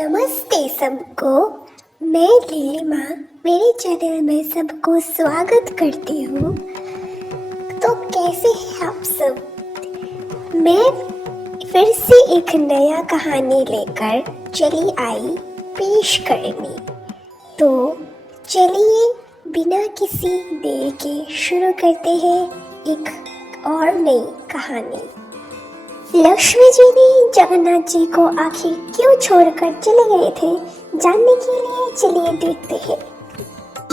नमस्ते सबको, मैं लीलिमा मेरे चैनल में सबको स्वागत करती हूँ। तो कैसे हैं आप सब? मैं फिर से एक नया कहानी लेकर चली आई पेश करने। तो चलिए बिना किसी देर के शुरू करते हैं एक और नई कहानी। लक्ष्मी जी ने जगन्नाथ जी को आखिर क्यों छोड़कर चले गए थे, जानने के लिए चलिए देखते हैं।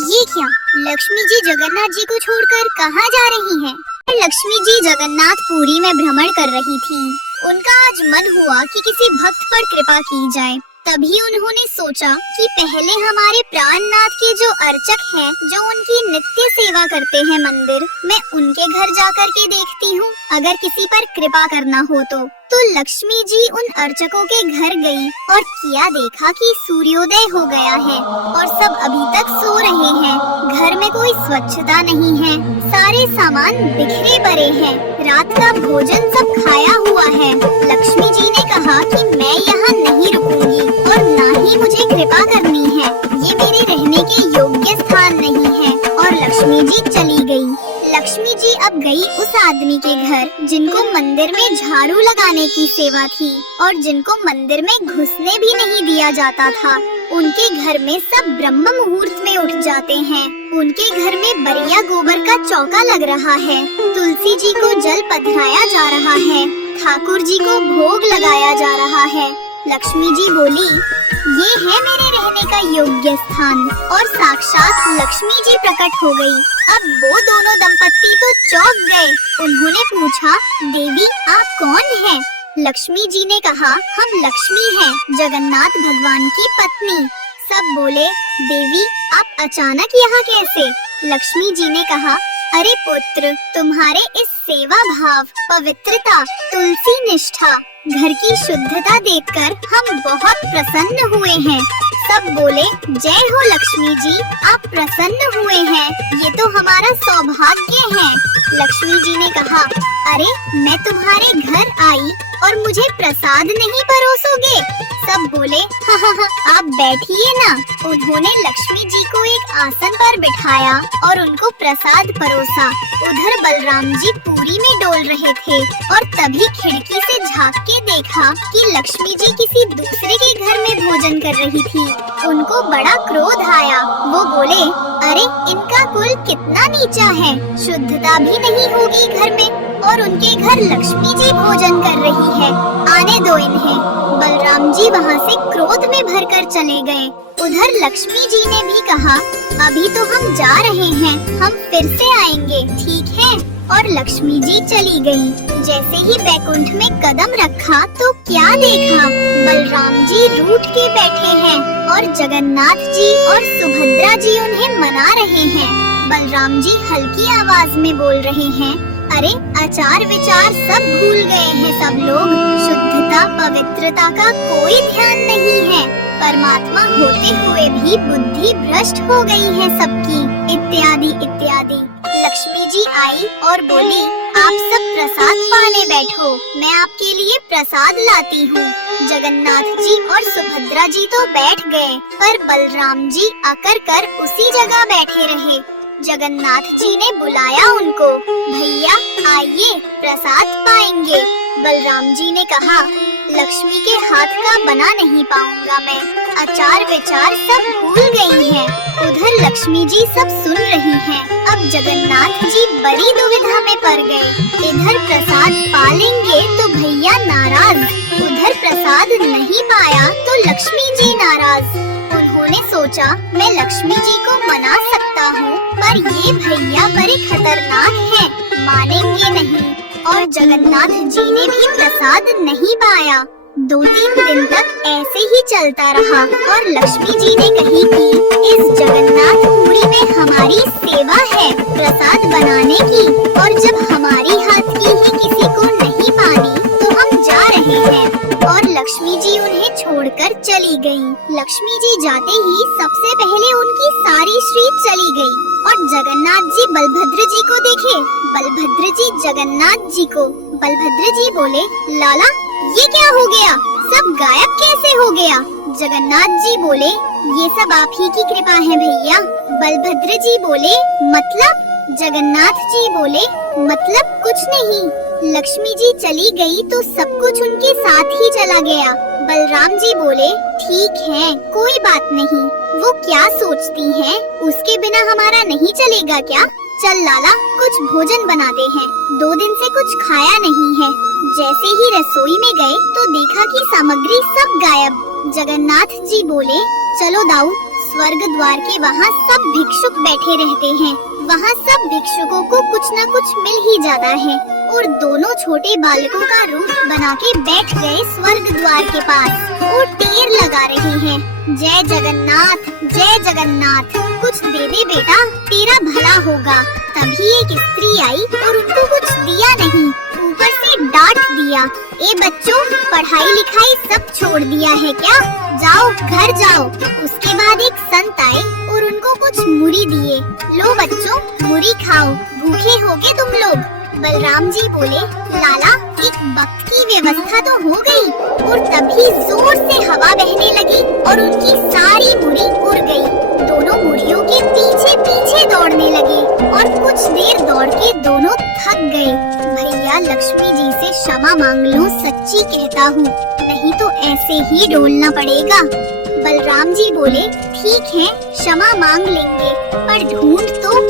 ये क्या, लक्ष्मी जी जगन्नाथ जी को छोड़कर कहाँ जा रही हैं? लक्ष्मी जी जगन्नाथपुरी में भ्रमण कर रही थीं। उनका आज मन हुआ कि किसी भक्त पर कृपा की जाए। तभी उन्होंने सोचा कि पहले हमारे प्राणनाथ के जो अर्चक हैं, जो उनकी नित्य सेवा करते हैं मंदिर, मैं उनके घर जाकर के देखती हूँ, अगर किसी पर कृपा करना हो तो लक्ष्मी जी उन अर्चकों के घर गई और क्या देखा कि सूर्योदय हो गया है और सब अभी तक सो रहे हैं। घर में कोई स्वच्छता नहीं है, सारे सामान बिखरे पड़े हैं, रात का भोजन सब खाया हुआ है। लक्ष्मी जी ने कहा कि मैं यहाँ नहीं रुकूंगी और ना ही मुझे कृपा करनी है, ये मेरे रहने के योग्य स्थान नहीं है, और लक्ष्मी जी चली गई। लक्ष्मी जी अब गई उस आदमी के घर जिनको मंदिर में झाड़ू लगाने की सेवा थी और जिनको मंदिर में घुसने भी नहीं दिया जाता था। उनके घर में सब ब्रह्म मुहूर्त में उठ जाते हैं। उनके घर में बढ़िया गोबर का चौका लग रहा है, तुलसी जी को जल पधराया जा रहा है, ठाकुर जी को भोग लगाया जा रहा है। लक्ष्मी जी बोली, ये है मेरे रहने का योग्य स्थान, और साक्षात लक्ष्मी जी प्रकट हो गई। अब वो दोनों दंपत्ति तो चौंक गए। उन्होंने पूछा, देवी आप कौन हैं? लक्ष्मी जी ने कहा, हम लक्ष्मी हैं, जगन्नाथ भगवान की पत्नी। सब बोले, देवी आप अचानक यहाँ कैसे? लक्ष्मी जी ने कहा, अरे पुत्र, तुम्हारे इस सेवा भाव, पवित्रता, तुलसी निष्ठा, घर की शुद्धता देखकर हम बहुत प्रसन्न हुए हैं। सब बोले, जय हो लक्ष्मी जी, आप प्रसन्न हुए हैं, ये तो हमारा सौभाग्य है। लक्ष्मी जी ने कहा, अरे मैं तुम्हारे घर आई और मुझे प्रसाद नहीं परोसोगे? सब बोले, हाँ, आप बैठिए ना। उन्होंने लक्ष्मी जी को एक आसन पर बिठाया और उनको प्रसाद परोसा। उधर बलराम जी पूरी में डोल रहे थे और तभी खिड़की से झांक के देखा कि लक्ष्मी जी किसी दूसरे के घर में भोजन कर रही थी। उनको बड़ा क्रोध आया। वो बोले, अरे इनका कुल कितना नीचा है, शुद्धता भी नहीं होगी घर में, और उनके घर लक्ष्मी जी भोजन कर रही है, आने दो इन्हें। बलराम जी वहाँ से क्रोध में भरकर चले गए। उधर लक्ष्मी जी ने भी कहा, अभी तो हम जा रहे हैं, हम फिर से आएंगे, ठीक है? और लक्ष्मी जी चली गई। जैसे ही बैकुंठ में कदम रखा तो क्या देखा, बलराम जी रूठ के बैठे हैं और जगन्नाथ जी और सुभद्रा जी उन्हें मना रहे हैं। बलराम जी हल्की आवाज में बोल रहे हैं, अरे आचार विचार सब भूल गए हैं सब लोग, शुद्धता पवित्रता का कोई ध्यान नहीं है, परमात्मा होते हुए भी बुद्धि भ्रष्ट हो गई है सबकी, इत्यादि इत्यादि। लक्ष्मी जी आई और बोली, आप सब प्रसाद पाने बैठो, मैं आपके लिए प्रसाद लाती हूँ। जगन्नाथ जी और सुभद्रा जी तो बैठ गए, पर बलराम जी आकर कर उसी जगह बैठे रहे। जगन्नाथ जी ने बुलाया उनको, भैया आइए प्रसाद पाएंगे। बलराम जी ने कहा, लक्ष्मी के हाथ का बना नहीं पाऊंगा मैं, आचार विचार सब भूल गई हैं। उधर लक्ष्मी जी सब सुन रही हैं। अब जगन्नाथ जी बड़ी दुविधा में पड़ गए। इधर प्रसाद पा लेंगे तो भैया नाराज, उधर प्रसाद नहीं पाया तो लक्ष्मी जी नाराज। उन्होंने सोचा, मैं लक्ष्मी जी को मना सकता हूँ, पर ये भैया बड़े खतरनाक हैं, मानेंगे नहीं। और जगन्नाथ जी ने भी प्रसाद नहीं पाया। 2-3 दिन तक ऐसे ही चलता रहा और लक्ष्मी जी ने कही कि इस जगन्नाथपुरी में हमारी सेवा है प्रसाद बनाने की, और जब हमारी हाथ की ही किसी को नहीं पानी तो हम जा रहे हैं। और लक्ष्मी जी उन्हें छोड़कर चली गई। लक्ष्मी जी जाते ही सबसे पहले उनकी सारी श्री चली गई और जगन्नाथ जी बलभद्र जी को देखे, बलभद्र जी जगन्नाथ जी को। बलभद्र जी बोले, लाला ये क्या हो गया, सब गायब कैसे हो गया? जगन्नाथ जी बोले, ये सब आप ही की कृपा है भैया। बलभद्र जी बोले, मतलब? जगन्नाथ जी बोले, मतलब कुछ नहीं। लक्ष्मी जी चली गई तो सब कुछ उनके साथ ही चला गया। बलराम जी बोले, ठीक है, कोई बात नहीं। वो क्या सोचती हैं? उसके बिना हमारा नहीं चलेगा क्या? चल लाला, कुछ भोजन बनाते हैं, 2 दिन से कुछ खाया नहीं है। जैसे ही रसोई में गए तो देखा कि सामग्री सब गायब। जगन्नाथ जी बोले, चलो दाऊ, स्वर्ग द्वार के वहाँ सब भिक्षुक बैठे रहते हैं, वहाँ सब भिक्षुकों को कुछ न कुछ मिल ही जाता है। और दोनों छोटे बालकों का रूप बना के बैठ गए स्वर्ग द्वार के पास और टेर लगा रहे हैं, जय जगन्नाथ, जय जगन्नाथ, कुछ दे दे बेटा, तेरा भला होगा। तभी एक स्त्री आई और उनको कुछ दिया नहीं, ऊपर से डांट दिया, ए बच्चों, पढ़ाई लिखाई सब छोड़ दिया है क्या? जाओ घर जाओ। उसके बाद एक संत आए और उनको कुछ मुरी दिए, लो बच्चों, मुरी खाओ, भूखे होगे तुम लोग। बलराम जी बोले, लाला, एक वक्त की व्यवस्था तो हो गई। और तभी जोर से हवा बहने लगी और उनकी सारी मुरी उड़ गई। दोनों मुरियों के पीछे पीछे दौड़ने लगे और कुछ देर दौड़ के दोनों थक गए। भैया, लक्ष्मी जी से क्षमा मांग लो, सच्ची कहता हूँ, नहीं तो ऐसे ही डोलना पड़ेगा। बलराम जी बोले, ठीक है, क्षमा मांग लेंगे, पर ढूंढ तो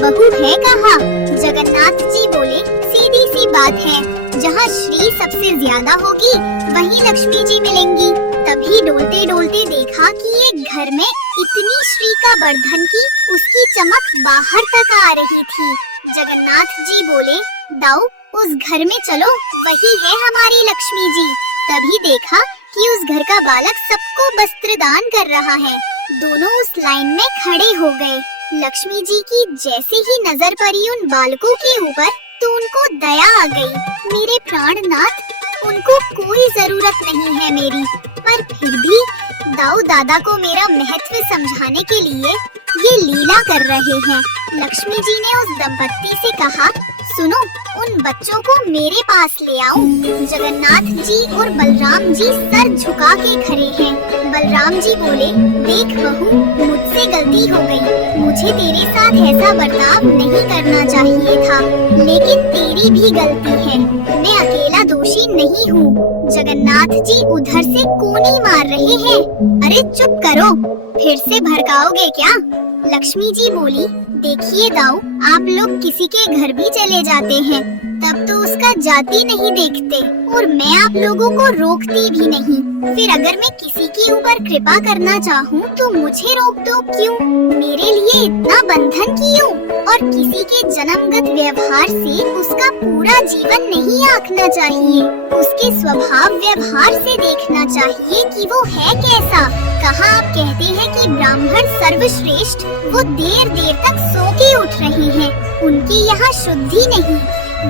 बहू है कहाँ? जगन्नाथ जी बोले, सीधी सी बात है, जहाँ श्री सबसे ज्यादा होगी वहीं लक्ष्मी जी मिलेंगी। तभी डोलते डोलते देखा कि एक घर में इतनी श्री का वर्धन की उसकी चमक बाहर तक आ रही थी। जगन्नाथ जी बोले, दाऊ, उस घर में चलो, वही है हमारी लक्ष्मी जी। तभी देखा कि उस घर का बालक सबको वस्त्र दान कर रहा है। दोनों उस लाइन में खड़े हो गए। लक्ष्मी जी की जैसे ही नजर पड़ी उन बालकों के ऊपर तो उनको दया आ गई। मेरे प्राणनाथ, उनको कोई जरूरत नहीं है मेरी, पर फिर भी दाऊ दादा को मेरा महत्व समझाने के लिए ये लीला कर रहे हैं। लक्ष्मी जी ने उस दंपत्ति से कहा, सुनो, उन बच्चों को मेरे पास ले आओ। जगन्नाथ जी और बलराम जी सर झुका के खड़े हैं। बलराम जी बोले, देख बहू, मुझसे गलती हो गई, मुझे तेरे साथ ऐसा बर्ताव नहीं करना चाहिए था, लेकिन तेरी भी गलती है, मैं अकेला दोषी नहीं हूँ। जगन्नाथ जी उधर से कोनी मार रहे हैं। अरे चुप करो, फिर से भड़काओगे क्या? लक्ष्मी जी बोली, देखिए दाऊ, आप लोग किसी के घर भी चले जाते हैं तब तो उसका जाति नहीं देखते, और मैं आप लोगों को रोकती भी नहीं। फिर अगर मैं किसी के ऊपर कृपा करना चाहूँ तो मुझे रोक दो क्यों? मेरे लिए इतना बंधन क्यों? और किसी के जन्मगत व्यवहार से उसका पूरा जीवन नहीं आंकना चाहिए, उसके स्वभाव व्यवहार से देखना चाहिए कि वो है कैसा। कहाँ आप कहते हैं कि ब्राह्मण सर्वश्रेष्ठ, वो देर देर तक सो के उठ रहे हैं, उनकी यहाँ शुद्धि नहीं,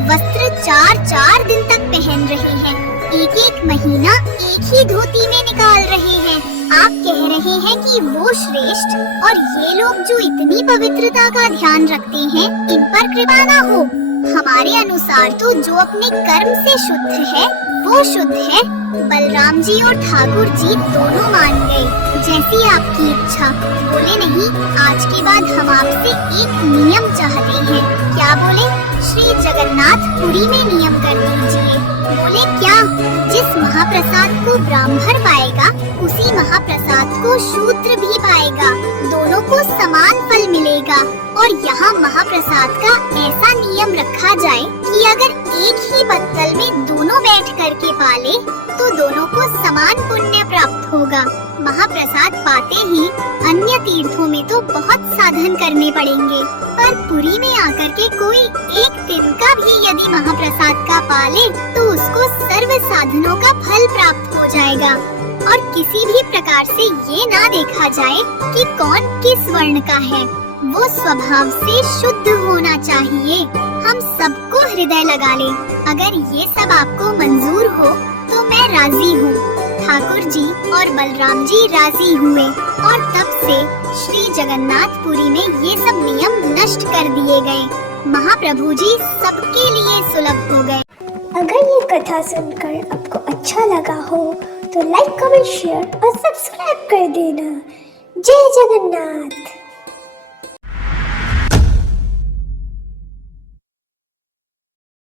वस्त्र 4-4 दिन तक पहन रहे हैं, एक महीना एक ही धोती में निकाल रहे हैं। आप कह रहे हैं कि वो श्रेष्ठ, और ये लोग जो इतनी पवित्रता का ध्यान रखते हैं, इन पर कृपा ना हो। हमारे अनुसार तो जो अपने कर्म से शुद्ध है वो शुद्ध है। बलराम जी और ठाकुर जी दोनों मान गए, जैसी आपकी इच्छा। बोले, नहीं, आज के बाद हम आपसे एक नियम चाहते हैं। क्या बोले? श्री जगन्नाथपुरी में नियम कर दीजिए। बोले, क्या? जिस महाप्रसाद को ब्राह्मण पाएगा उसी महाप्रसाद को शूद्र भी पाएगा, दोनों को समान फल मिलेगा। और यहाँ महाप्रसाद का ऐसा नियम रखा जाए कि अगर एक ही पत्तल में दोनों बैठ करके पाले तो दोनों को समान पुण्य प्राप्त होगा। महाप्रसाद पाते ही अन्य तीर्थों में तो बहुत साधन करने पड़ेंगे, पर पुरी में आकर के कोई एक दिन का भी यदि महाप्रसाद का पाले तो उसको सर्व साधनों का फल प्राप्त हो जाएगा। और किसी भी प्रकार से ये ना देखा जाए कि कौन किस वर्ण का है, वो स्वभाव से शुद्ध होना चाहिए। हम सबको हृदय लगा ले। अगर ये सब आपको मंजूर हो तो मैं राजी हूँ। ठाकुर जी और बलराम जी राजी हुए और तब से श्री जगन्नाथपुरी में ये सब नियम नष्ट कर दिए गए। महाप्रभु जी सबके लिए सुलभ हो गए। अगर ये कथा सुनकर आपको अच्छा लगा हो तो लाइक कमेंट शेयर और सब्सक्राइब कर देना। जय जगन्नाथ।